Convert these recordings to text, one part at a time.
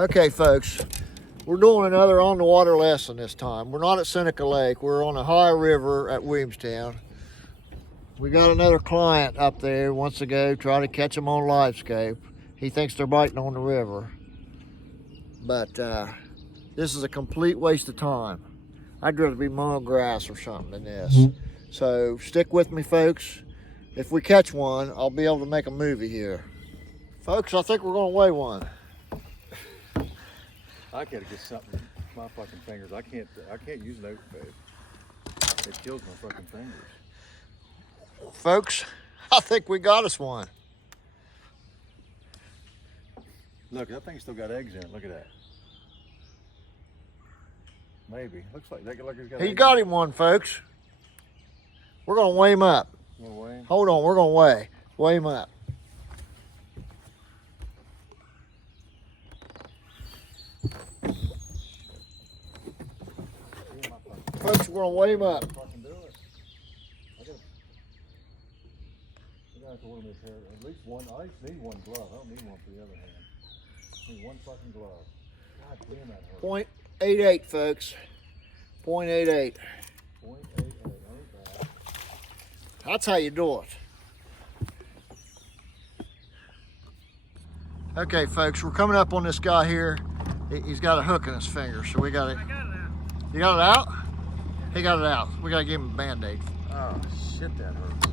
Okay, folks, we're doing another on the water lesson this time. We're not at Seneca Lake. We're on the high river at Williamstown. We got another client up there who wants to go try to catch them on livescape. He thinks they're biting on the river. But this is a complete waste of time. I'd rather be mowing grass or something than this. So stick with me, folks. If we catch one, I'll be able to make a movie here. Folks, I think we're gonna weigh one. I gotta get something with my fucking fingers. I can't use an oak babe. It kills my fucking fingers. Folks, I think we got us one. Look, that thing still got eggs in it. Look at that. Maybe. Looks like that. Like it's got. He got him one, folks. We're gonna weigh him up. You wanna weigh him? Hold on, we're gonna weigh him up. Folks, we're gonna weigh him up. Fucking do it. I gotta have to order me a pair. At least one. I just need one glove. I don't need one for the other hand. I need one fucking glove. God damn, that hurt. 0.88, folks. 0.88. 0.88. Ain't bad. That's how you do it. Okay, folks, we're coming up on this guy here. He's got a hook in his finger, so we got it. I got it out. You got it out? He got it out. We gotta give him a Band-Aid. Oh shit, that hurts.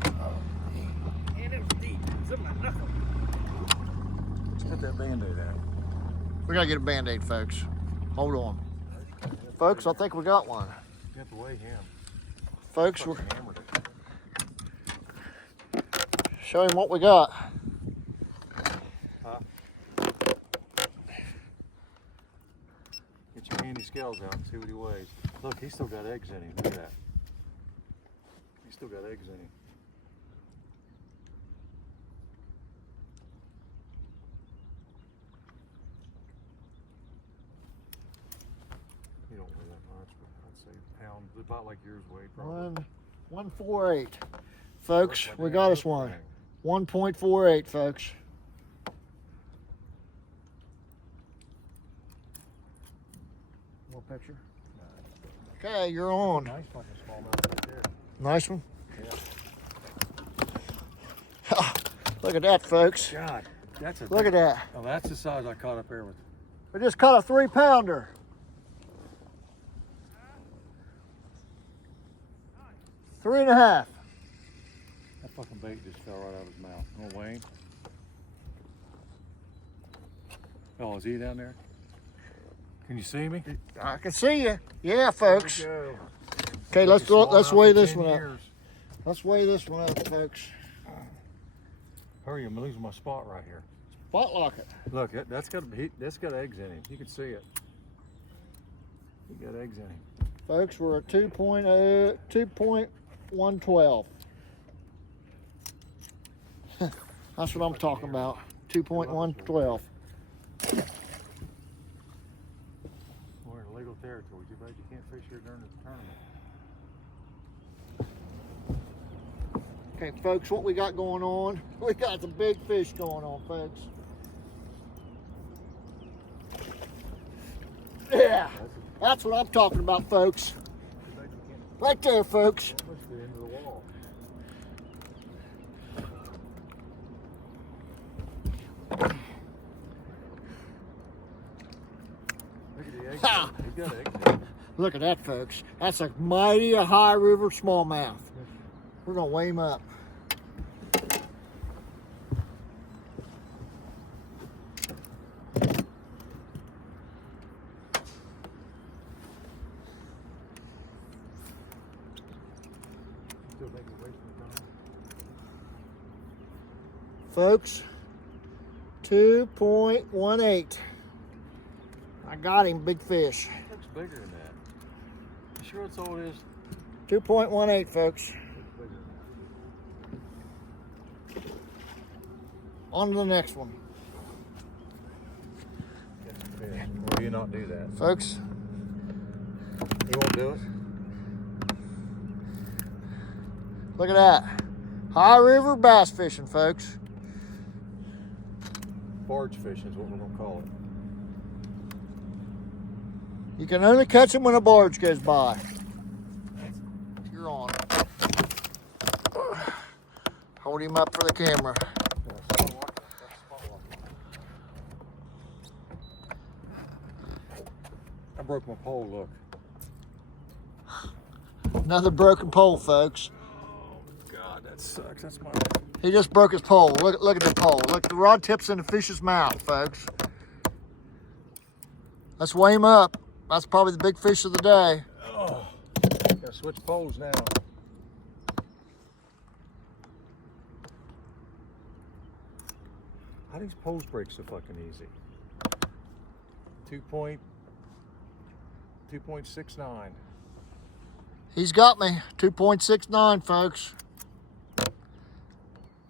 And it was deep. It's in my knuckle. Let's put that Band-Aid out. We gotta get a Band-Aid, folks. Hold on. Folks, I think we got one. You have to weigh him. Folks, we're Fucking hammered it. show him what we got. Huh? Get your handy scales out and see what he weighs. Look, he's still got eggs in him. Look at that. He's still got eggs in him. You don't weigh that much, but I'd say pound, about like yours weigh probably. 1.48. Folks, we got us one. 1.48, folks. More picture. Okay, you're on. Nice fucking smallmouth right there. Nice one. Yeah. Look at that, folks. God, that's a. Look at that. Oh, that's the size I caught up there with. We just caught a 3-pounder. Three and a half. That fucking bait just fell right out of his mouth. Oh, Wayne. Oh, is he down there? Can you see me? I can see you. Yeah, folks. There we go. Okay, let's Small go. Let's mouth weigh for this 10 one up. years. Let's weigh this one up, folks. Hurry, I'm losing my spot right here. Spot lock it. Look, that's got eggs in him. You can see it. He got eggs in him. Folks, we're at 2.112. That's what I'm talking about. 2.112. We're in illegal territory. Too bad you can't fish here during the tournament. Okay, folks, what we got going on? We got some big fish going on, folks. Yeah, that's what I'm talking about, folks. Right there, folks. That must be into the wall. Look at the eggs. Ha! He's got eggs in him. Look at that, folks. That's a mighty high river smallmouth. We're gonna weigh him up. Still think we're wasting time. Folks, 2.18. I got him, big fish. It looks bigger than that. You sure that's all it is? 2.18, folks. Looks bigger than that. On to the next one. Or do you not do that? Folks, You won't do it? look at that. High river bass fishing, folks. Barge fishing is what we're going to call it. You can only catch them when a barge goes by. You're on. Hold him up for the camera. I broke my pole, look. Another broken pole, folks. Oh God, that sucks. That's my... He just broke his pole. Look at the pole. Look, the rod tip's in the fish's mouth, folks. Let's weigh him up. That's probably the big fish of the day. Oh, gotta switch poles now. How do these poles break so fucking easy? 2.69. He's got me. 2.69, folks.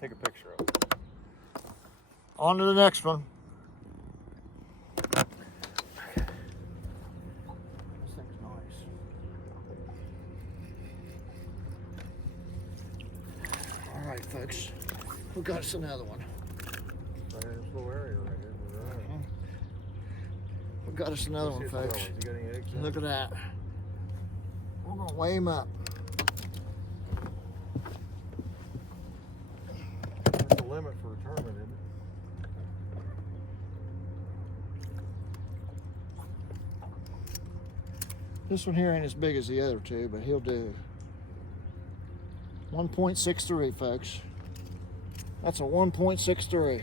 Take a picture of it. On to the next one. This thing's nice. All right, folks. We got us another one. Right in this little area right here. Right. We got us another one, folks. Has he got any eggs in it? Look at that. We're gonna weigh him up. That's the limit for a tournament, isn't it? This one here ain't as big as the other two, but he'll do. 1.63, folks. That's a 1.63.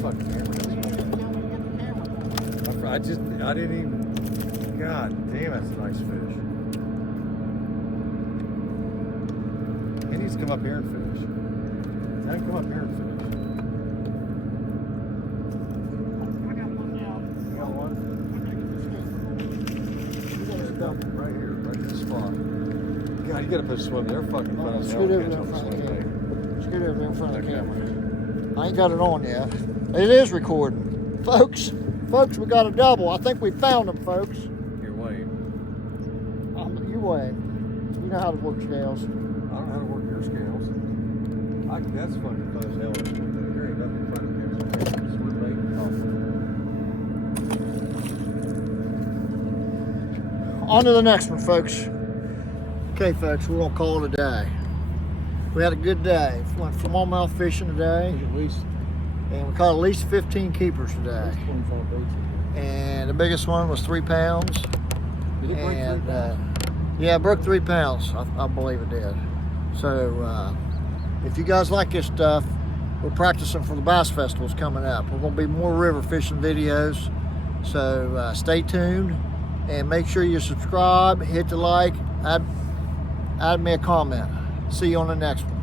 Fucking camera. I didn't even. God damn, that's a nice fish. He needs to come up here and fish. Have him come up here and fish. I got one now. You got one? Right here, right in this spot. God, you gotta put a swim there. Fucking fun as hell. Scoot over Catch there in on the front of the swim camera. bait. Scoot over there in front of the Okay. camera. I ain't got it on yet. It is recording. Folks, we got a double. I think we found them, folks. Here, wait. You wait. You know how to work scales. I don't know how to work your scales. That's fucking fun as hell. There ain't nothing fun to catch. Swim bait. On to the next one, folks. Okay, folks, we're gonna call it a day. We had a good day. Went smallmouth fishing today, At least and we caught at least 15 keepers today. 25 baits. And the biggest one was 3 pounds. Did it break And 3 pounds? yeah, it broke 3 pounds. I believe it did. So if you guys like this stuff, we're practicing for the bass festivals coming up. We're gonna be more river fishing videos. So stay tuned and make sure you subscribe, hit the like, add me a comment. See you on the next one.